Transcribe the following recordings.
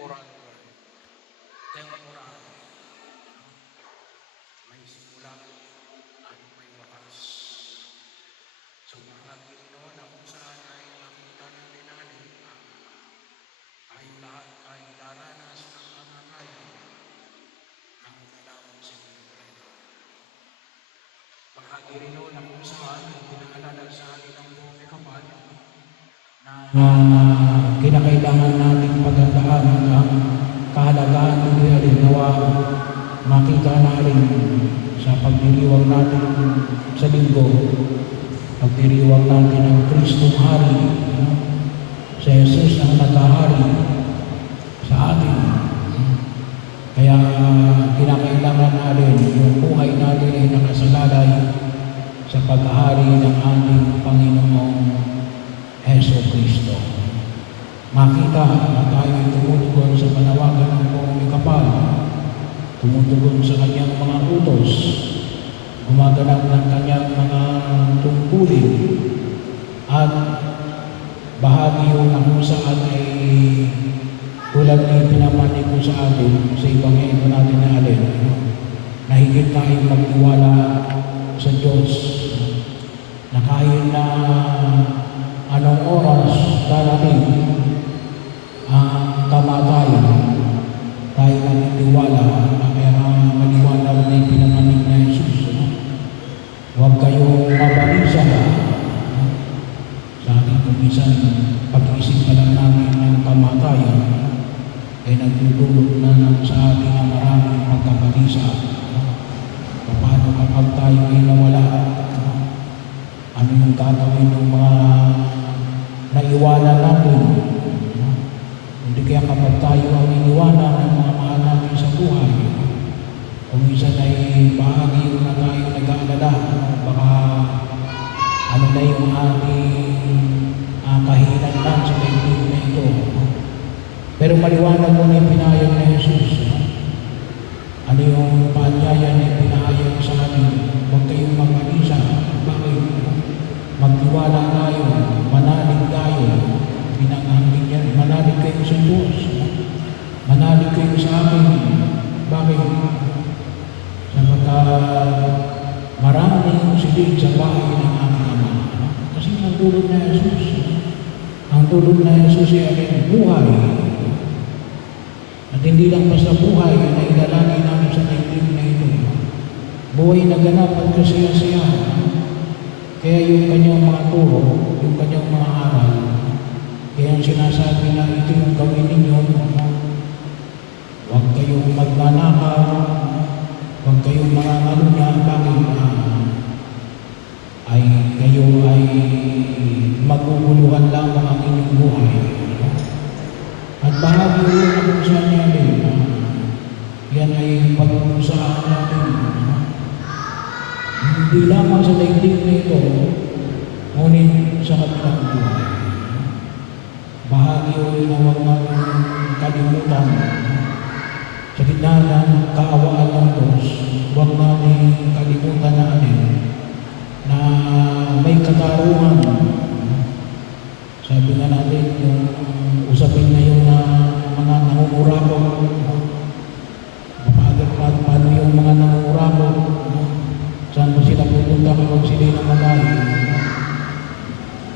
temporal word. Temporal. May simula at may wakas. So bahagi noon na kung saan ay nakita natin natin tayo lahat ay daranas ng kamatayan ng nalaman sa mundo. Bahagi rin noon na kung saan ay pinaalala sa atin ng buong kapal na kinakailangan natin paghandaan ang kahalagaan ng alinawa makita natin sa pagdiriwang natin sa linggo, pagdiriwang natin ng Kristong Hari, sa Jesus ang nagahari sa atin. Kaya kinakailangan natin yung buhay natin ay nakasalalay sa paghahari ng ating Panginoong Heso Kristo. Makita na tayo ay tumutugon sa panawagan ng buong kapal, tumutugon sa kanyang mga utos, gumaganap ng kanyang mga tungkulin, at bahagi yun na kung saan ay tulad na pinamani ko sa atin sa Ebanghelyo natin na alin, na higit tayong magtiwala sa Diyos, na kahit na anong oras darating ang kamatayan, tayo naniniwala na kaya maliwanag na ipinamanig na Jesus. Huwag kayong mabalisa sa ating kumisan pag-iisip pa lang namin ng kamatayan ay nagdudulot na sa ating ang maraming pagkabalisa. Paano kapag tayo ay nawala? Ano yung gagawin ng mga naiwanan natin? Hindi kaya kapag tayo ang iniwanan ng mga mahal natin sa buhay, kung minsan ay bahagi na tayo nag-aalala, baka ano na yung ating kahilan lang sa daigdig na ito. Pero maliwanag mo na yung pinahayag na Jesus. Ano yung paanyaya na pinahayag sa atin? Huwag kayong mabalisa. Bakit? Magtiwala tayo, manalig tayo, pinanghangin yan, manalig kayo sa Diyos, manalig kayo sa akin. Bakit? Sapagkat maraming silid sa bahay ng aking Ama. Kasi ang tulog na Jesus, ang tulog na Jesus ay aking buhay. At hindi lang basta buhay na ilalagay namin sa daigdig na ito. Buhay na ganap at kasiya-siya. Kaya yung kanyang mga turo, yung kanyang mga aral, kaya ang sinasabi na ito yung gawin ninyo, huwag kayong magnanakaw, huwag kayong mangangalunya, bakit ay kayo ay maguguluhan lamang ang inyong buhay. At bahagi yun na kung saan niya din, yan ay pag-uusahan natin. Hindi lamang sa daigdig na ito, ngunit sa kabilang buhay. Bahagi yun na huwag natin kalimutan. Sa gitna ng kaawaan ng Diyos, huwag natin kalimutan natin na may katarungan. Sabi nga natin, yung usapin na yun na mga nangungurakot, paano yung mga nangungurakot, saan ba sila pupunta kapag sila namatay?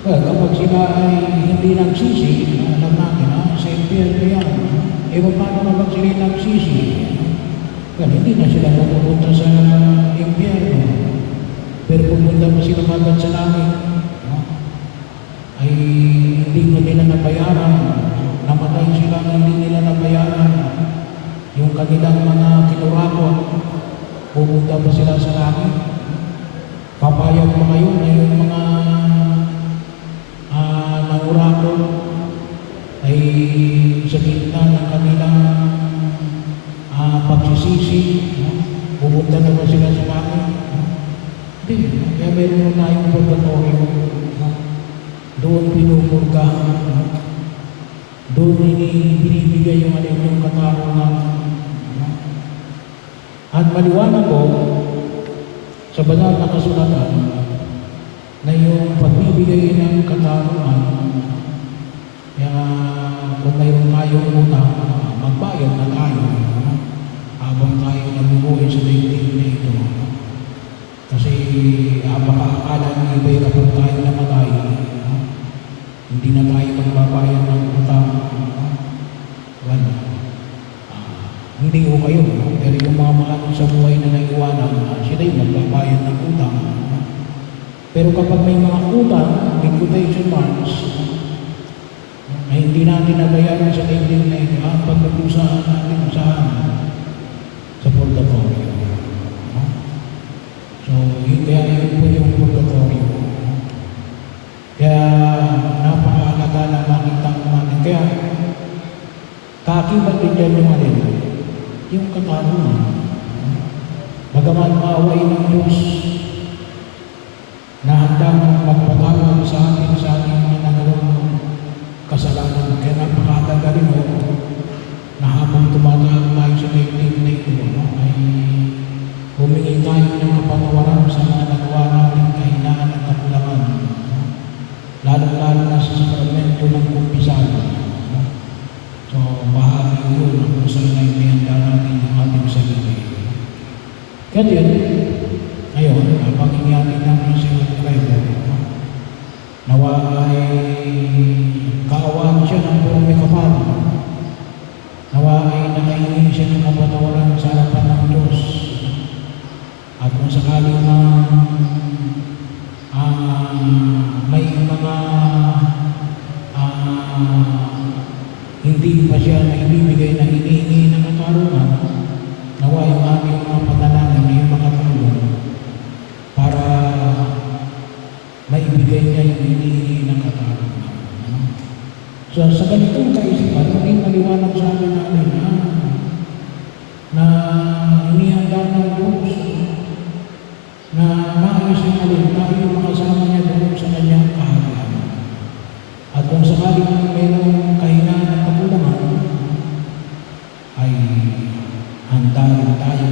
Well, kapag sila ay hindi nagsisi, alam natin, sa impyerno yan. Paano kapag sila nagsisi? Well, hindi na sila pupunta sa impyerno. Pero pupunta pa sila agad sa langit. Ay hindi pa nila nabayaran. Namatay sila, hindi nila nabayaran. Yung kanilang mga kinurakot, pupunta pa sila sa langit. Papayag pa kayo na yung mga nangurakot ay sa gitna ng kanilang pagsisisi, pupunta na ba sila sa langit? Hindi. Kaya meron na tayong purgatorio. Doon pinupurgahan. Doon binibigay yung yung katarungan. At maliwanag ko sa banal na kasulatan na yung pagbibigay ng katarungan, kaya kung mayroon tayong utang, magbayad na tayo, no? Habang tayo nabubuhay sa daigdig na ito. Kasi baka akala ng iba'y kapag tayo namatay, no? Hindi na tayo magbabayad ng utang. No? Wala. Hindi ko kayo, no? Pero yung mga mahal sa buhay na naiwanan, sila yung magbabayad ng utang. No? Pero kapag may mga utang, may quotation marks, na hindi natin nabayaran sa daigdig na ito, ang pagpapusahan natin sa purgatorio. No? So, kaya yun po yung purgatorio. Kaya napakahalaga na makita natin. Kaya kaakibat din dyan yung alin, yung katarungan. Bagaman maaway ng Diyos na handang magpatawad sa atin sa ating mga nagawang kasalanan. Kaya napakahalaga rin na habang tumatawag tayo sa daigdig na ito, no, ay humingi tayo ng kapatawaran sa mga nagawa natin kahinaan at kakulangan, no? Lalo-lalo na sa sakramento ng kumpisal. No? So, bahagi yun ang kusay na inihanda natin yung ating sarili. Kaya din, ngayon, habang inihatin natin sa mga driver, no? Nawa ay kaawaan siya ng buong may kapal. Nawa ay nakahingi siya ng kapatawaran sa harapan ng Diyos. At kung sakaling may mga hindi pa siya na ibibigay na hinihingi ng katarungan, nawa yung aming mga panalangin na yung makatulong para maibigay niya yung hinihingi ng katarungan. So, sa ganitong kaisipan, maging maliwanag sa amin natin na inihanda ng Diyos na nais yung alin tayo makasama niya doon sa kanyang kaharian. At kung sakaling mayroong kahinaan at kakulangan, ay handa rin tayo